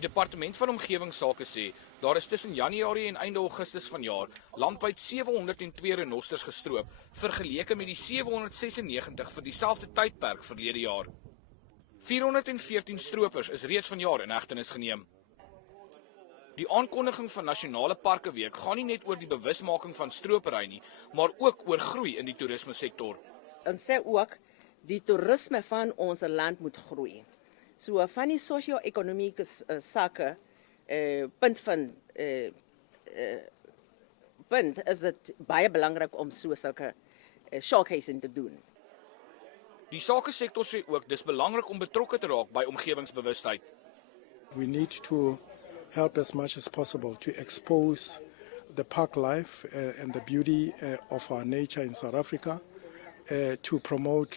Die Departement van Omgewingsake sê, daar is tussen Januarie en einde Augustus vanjaar landwyd 702 renosters gestroop, vergeleke met die 796 vir dieselfde tydperk verlede jaar. 414 stropers is reeds vanjaar in hegtenis geneem. Die aankondiging van Nasionale Parke Week gaan nie net oor die bewusmaking van stropery nie, maar ook oor groei in die toerismesektor. Ons sê ook die toerisme van ons land moet groei. So van die sosio-ekonomiese sake punt is dit baie belangrik om sulke showcasing te doen. Die sakesektor sê ook dis belangrik om betrokke te raak by omgewingsbewustheid. We need to help as much as possible to expose the park life and the beauty of our nature in South Africa, to promote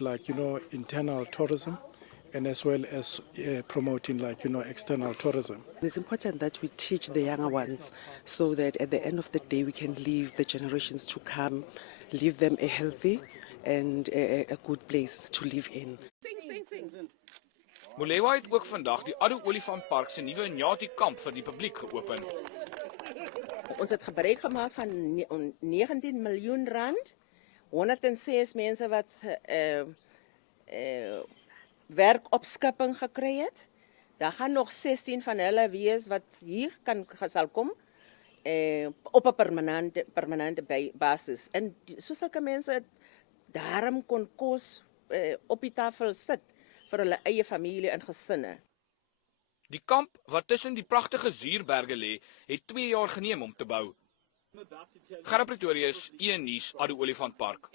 internal tourism, and as well as promoting external tourism. It's important that we teach the younger ones so that at the end of the day we can leave the generations to come, leave them a healthy and a good place to live in. Molewa het ook vandag die Addo Olifantpark se nuwe Nyati kamp vir die publiek geopen. Ons het gebruik gemaak van 19 miljoen rand, 106 mense wat werkopskipping gekry het. Daar gaan nog 16 van hulle wees wat hier sal kom op 'n permanente basis. En so sulke mense daarom kon kos op die tafel sit vir hulle eie familie en gesinne. Die kamp wat tussen die pragtige Zuurberge lê, het 2 jaar geneem om te bou. Gerard Pretorius, EN Nuus, Addo Olifantpark.